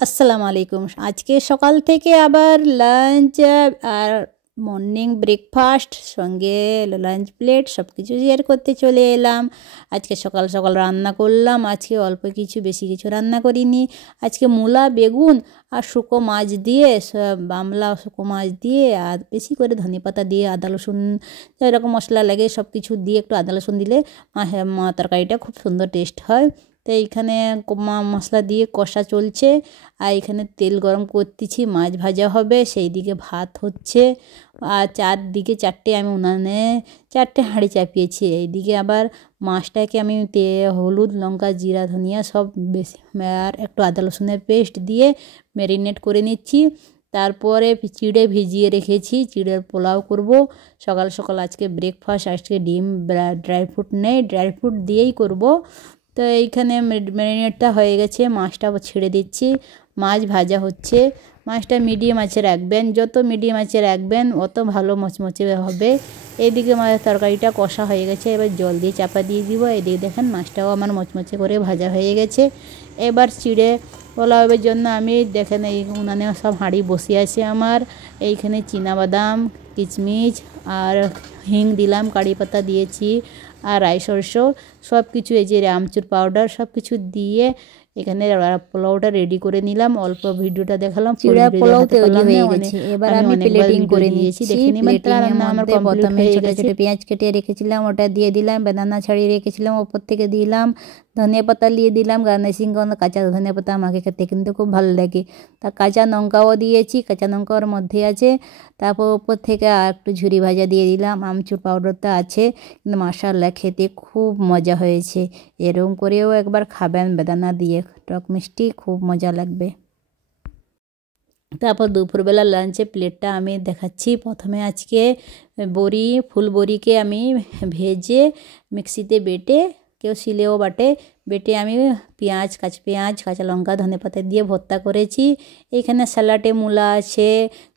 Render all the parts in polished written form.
আসসালামু আলাইকুম। আজকে সকাল থেকে আবার লাঞ্চ আর মর্নিং ব্রেকফাস্ট সঙ্গে লাঞ্চ প্লেট সব কিছু শেয়ার করতে চলে এলাম। আজকে সকাল সকাল রান্না করলাম। আজকে অল্প কিছু, বেশি কিছু রান্না করিনি। আজকে মূলা, বেগুন আর শুকো মাছ দিয়ে, বামলা শুকো মাছ দিয়ে আর বেশি করে ধনেপাতা দিয়ে, আদা রসুন যেরকম মশলা লাগে সব কিছু দিয়ে একটু আদা রসুন দিলে তরকারিটা খুব সুন্দর টেস্ট হয়। তো এইখানে মশলা দিয়ে কষা চলছে, আর এখানে তেল গরম করতেছি, মাছ ভাজা হবে, সেই দিকে ভাত হচ্ছে। আর চারদিকে চারটে আমি উনানে চারটে হাঁড়ি চাপিয়েছি। এইদিকে আবার মাছটাকে আমি হলুদ, লঙ্কা, জিরা, ধনিয়া সব বেশি আর একটু আদা রসুনের পেস্ট দিয়ে ম্যারিনেট করে নিচ্ছি। তারপরে চিড়ে ভিজিয়ে রেখেছি, চিড়ের পোলাও করব। সকাল সকাল আজকে ব্রেকফাস্ট, আজকে ডিম, ড্রাই ফ্রুট নেই, ড্রাই ফ্রুট দিয়েই করব। তো এইখানে ম্যারিনেটটা হয়ে গেছে, মাছটা ছেড়ে দিচ্ছি। মাছ ভাজা হচ্ছে। মাছটা মিডিয়াম আঁচে রাখবেন, যত মিডিয়াম আঁচে রাখবেন অত ভালো মচমচে হবে। এইদিকে মাছের তরকারিটা কষা হয়ে গেছে, এবার জল দিয়ে চাপা দিয়ে দিব। এদিকে দেখেন মাছটাও আমার মচমচে করে ভাজা হয়ে গেছে। এবার চিড়ে পোলাওয়ের জন্য আমি দেখেন এই উনানে সব হাঁড়ি বসে আছে আমার। এইখানে চীনাবাদাম, কিশমিশ আর হিং দিলাম, কারি পাতা দিয়েছি আর রাই সরষ সব কিছু, এই যে আমচুর পাউডার সব কিছু দিয়ে এখানে পোলাওটা রেডি করে নিলাম। অল্প ভিডিওটা দেখালাম, চিড়া পোলাও তৈরি হয়ে গেছে। এবার আমি প্লেটিং করে নিয়েছি। প্লেটিং এর মধ্যে প্রথমে ছোট ছোট পেঁয়াজ কেটে রেখেছিলাম, ওটা দিয়ে দিলাম। বেদানা ছাড়িয়ে রেখেছিলাম, ওপর থেকে দিলাম। ধনিয়া পাতা দিয়ে দিলাম গার্নিশিং করে। কাঁচা ধনিয়া পাতা আমাকে খেতে কিন্তু খুব ভালো লাগে। তা কাঁচা লঙ্কাও দিয়েছি, কাঁচা লঙ্কার মধ্যে আছে। তারপর ওপর থেকে আর একটু ঝুরি ভাজা দিয়ে দিলাম। আমচুর পাউডারটা আছে, কিন্তু মাশাআল্লাহ খেতে খুব মজা হয়েছে। এরকম করেও একবার খাবেন বেদানা দিয়ে, টক মিষ্টি, খুব মজা লাগবে। তারপর দুপুরবেলা লাঞ্চে প্লেটটা আমি দেখাচ্ছি। প্রথমে আজকে ফুল বড়িকে আমি ভেজে মিক্সিতে বেটে, কেউ শিলেও বাটে, বেটে আমি পেঁয়াজ, কাঁচা লঙ্কা, ধনেপাতা দিয়ে ভর্তা করেছি। এইখানে স্যালাডে মূলা আছে,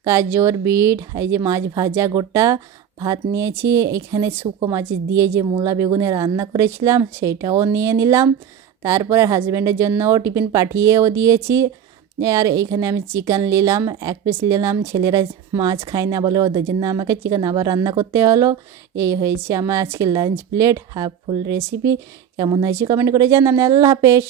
গাজর, বিট, এই যে মাছ ভাজা গোটা, ভাত নিয়েছি। এখানে শুকো মাছ দিয়ে যে মূলা বেগুনে রান্না করেছিলাম সেইটাও নিয়ে নিলাম। তারপরে হাজব্যান্ডের জন্যও টিফিন পাঠিয়েও দিয়েছি। আর এইখানে আমি চিকেন নিলাম, 1 পিস নিলাম। ছেলেরা মাছ খায় না বলে ওদের জন্য আমাকে চিকেন আবার রান্না করতে হলো। এই হয়েছে আমার আজকে লাঞ্চ প্লেট, হাফ ফুল রেসিপি। কেমন হয়েছে কমেন্ট করে জানান। আল্লাহ হাফেজ।